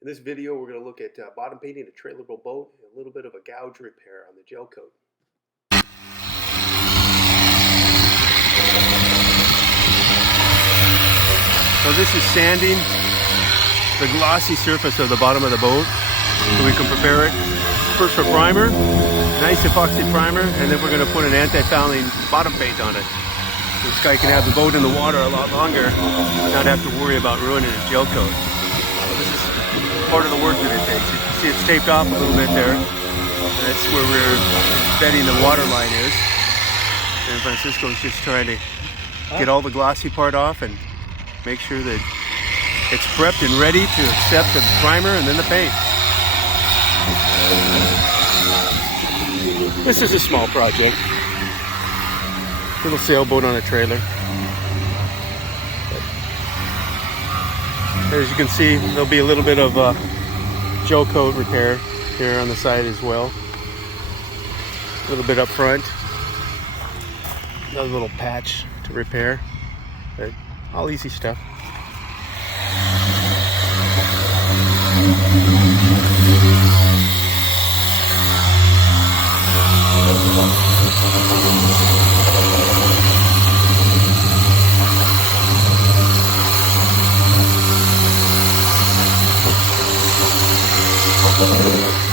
In this video, we're going to look at bottom painting a trailerable boat and a little bit of a gouge repair on the gel coat. So this is sanding the glossy surface of the bottom of the boat so we can prepare it first for primer, nice epoxy primer, and then we're going to put an anti-fouling bottom paint on it. So this guy can have the boat in the water a lot longer and not have to worry about ruining his gel coat. So this is part of the work that it takes. You can see it's taped off a little bit there. That's where we're embedding the water line is. And Francisco's just trying to get all the glossy part off and make sure that it's prepped and ready to accept the primer and then the paint. This is a small project. Little sailboat on a trailer. As you can see, there'll be a little bit of gel coat repair here on the side as well. A little bit up front. Another little patch to repair. But all easy stuff.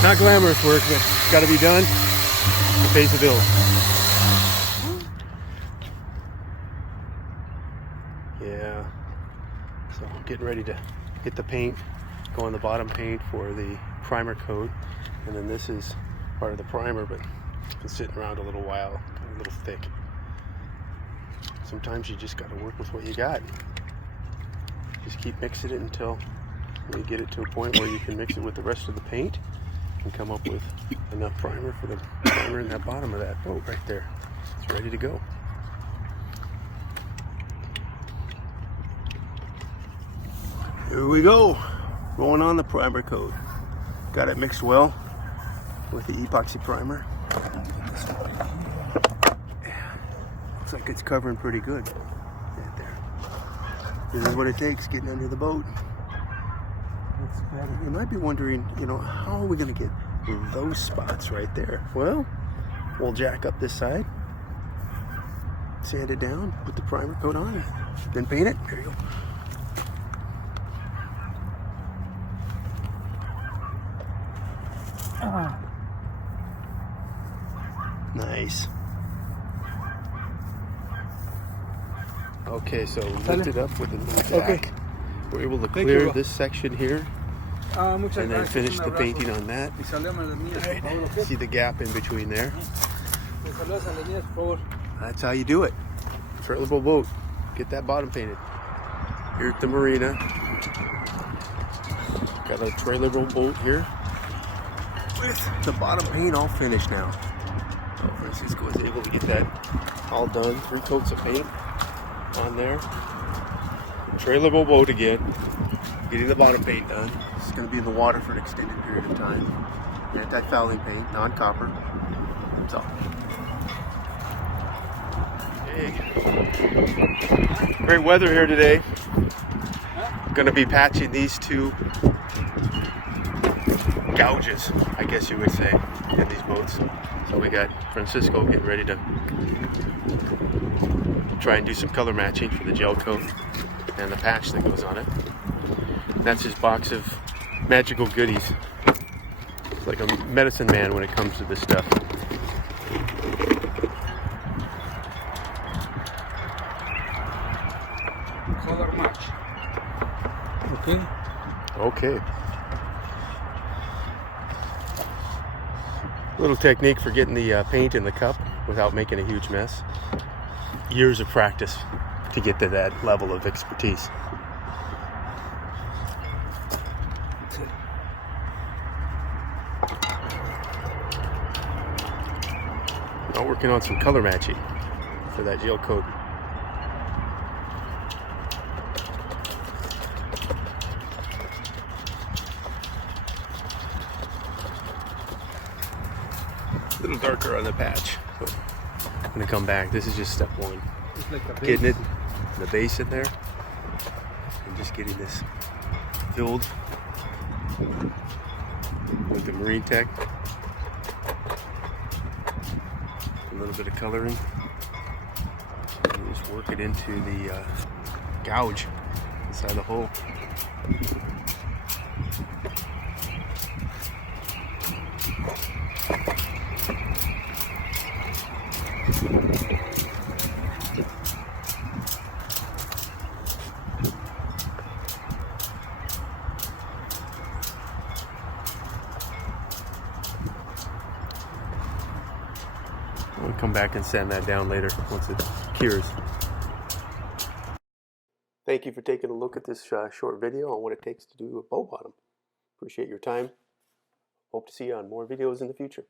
Not glamorous work, but it's got to be done. It pays the bills. Yeah. So I'm getting ready to get the paint, go on the bottom paint for the primer coat, and then this is part of the primer, but it's been sitting around a little while, a little thick. Sometimes you just got to work with what you got. Just keep mixing it until you get it to a point where you can mix it with the rest of the paint and come up with enough primer for the primer in that bottom of that boat right there. It's ready to go. Here we go. Going on the primer coat. Got it mixed well with the epoxy primer. Looks like it's covering pretty good right there. This is what it takes getting under the boat. You might be wondering, how are we going to get those spots right there? Well, we'll jack up this side, sand it down, put the primer coat on, then paint it. There you go. Nice. Okay, so lift it up with a little jack. Okay. We're able to clear this section here and then finish the painting on that. Right. See the gap in between there. That's how you do it. Trailable boat. Get that bottom painted. Here at the marina. Got a trailable boat here with the bottom paint all finished now. So Francisco was able to get that all done. 3 coats of paint on there. Trailable boat again. Getting the bottom paint done. It's going to be in the water for an extended period of time. Anti-fouling paint, non-copper. So, hey. Great weather here today. Going to be patching these 2 gouges, I guess you would say, in these boats. So we got Francisco getting ready to try and do some color matching for the gel coat and the patch that goes on it. That's his box of magical goodies. It's like a medicine man when it comes to this stuff. Color match. Okay. Okay. Little technique for getting the paint in the cup without making a huge mess. Years of practice to get to that level of expertise. Now working on some color matching for that gel coat. A little darker on the patch. So I'm gonna come back. This is just step 1. Like getting it, the base in there, and just getting this filled with the Marine Tech. A little bit of coloring. And just work it into the gouge inside the hole. We'll come back and sand that down later once it cures. Thank you for taking a look at this short video on what it takes to do a bow bottom. Appreciate your time. Hope to see you on more videos in the future.